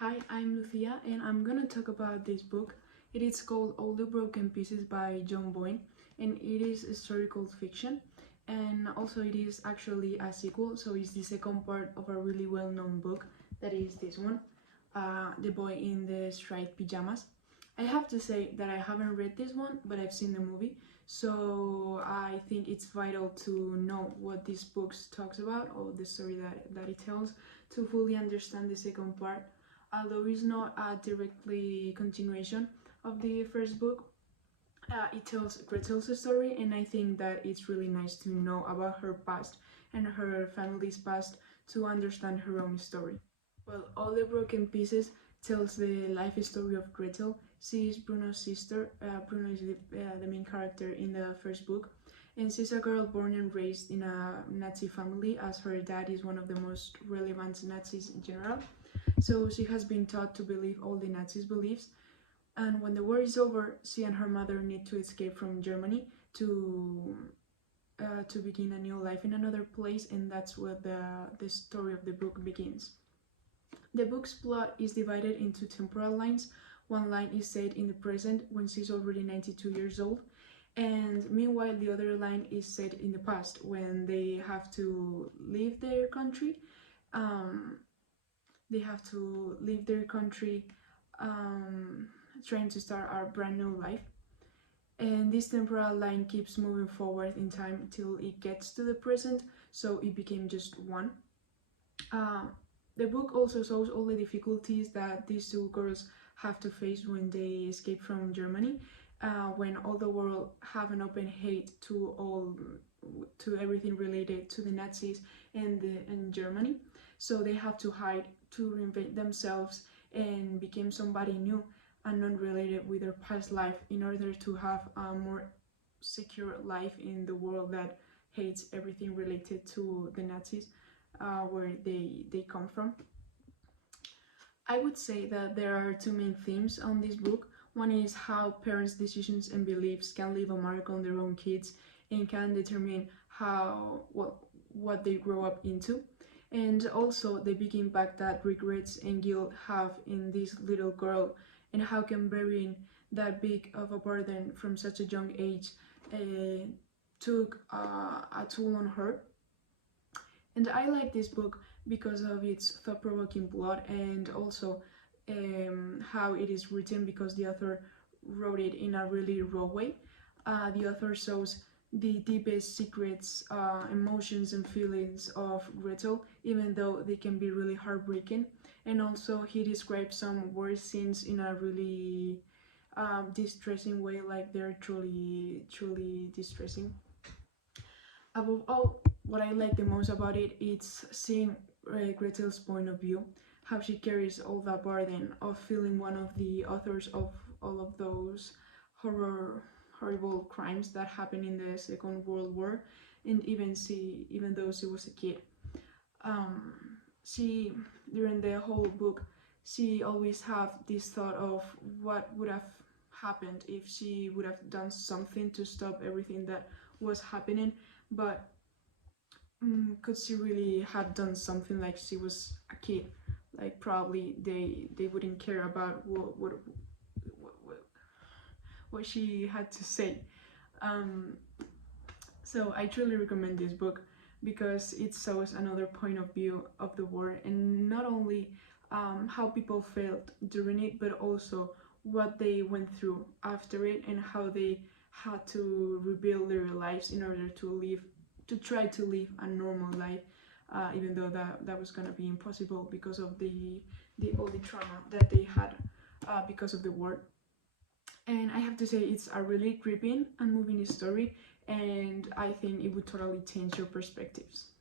Hi, I'm Lucia and I'm gonna talk about this book. It is called All the Broken Pieces by John Boyne, and it is historical fiction, and also it is actually a sequel, so it's the second part of a really well-known book that is this one, The Boy in the Striped Pajamas. I have to say that I haven't read this one, but I've seen the movie, so I think it's vital to know what this book talks about or the story that it tells to fully understand the second part. Although it's not a directly continuation of the first book, it tells Gretel's story, and I think that it's really nice to know about her past and her family's past to understand her own story. Well, All the Broken Pieces tells the life story of Gretel. She is Bruno's sister. Bruno is the main character in the first book, and she's a girl born and raised in a Nazi family, as her dad is one of the most relevant Nazis in general. So she has been taught to believe all the Nazis' beliefs, and when the war is over, she and her mother need to escape from Germany to begin a new life in another place, and that's where the story of the book begins. The book's plot is divided into temporal lines. One line is set in the present when she's already 92 years old, and meanwhile the other line is set in the past when they have to leave their country. Um, they have to leave their country, trying to start a brand new life. And this temporal line keeps moving forward in time until it gets to the present, so it became just one. Uh, the book also shows all the difficulties that these two girls have to face when they escape from Germany, when all the world have an open hate to everything related to the Nazis and Germany. So they have to hide, to reinvent themselves and become somebody new and not related with their past life in order to have a more secure life in the world that hates everything related to the Nazis, where they come from. I would say that there are two main themes on this book. One is how parents' decisions and beliefs can leave a mark on their own kids and can determine what they grow up into. And also the big impact that regrets and guilt have in this little girl, and how can burying that big of a burden from such a young age took a toll on her. And I like this book because of its thought-provoking plot, and also how it is written, because the author wrote it in a really raw way. The author shows the deepest secrets, emotions and feelings of Gretel, even though they can be really heartbreaking. And also he describes some worst scenes in a really distressing way, like they're truly distressing. Above all, what I like the most about it is seeing Gretel's point of view, how she carries all that burden of feeling one of the authors of all of those horrible crimes that happened in the Second World War, and even though she was a kid, um, she during the whole book she always have this thought of what would have happened if she would have done something to stop everything that was happening. But could she really have done something? Like, she was a kid, like probably they wouldn't care about what she had to say. um, so I truly recommend this book because it shows another point of view of the war, and not only how people felt during it, but also what they went through after it and how they had to rebuild their lives in order to try to live a normal life, even though that was gonna be impossible because of all the trauma that they had because of the war. And I have to say, it's a really gripping and moving story, and I think it would totally change your perspectives.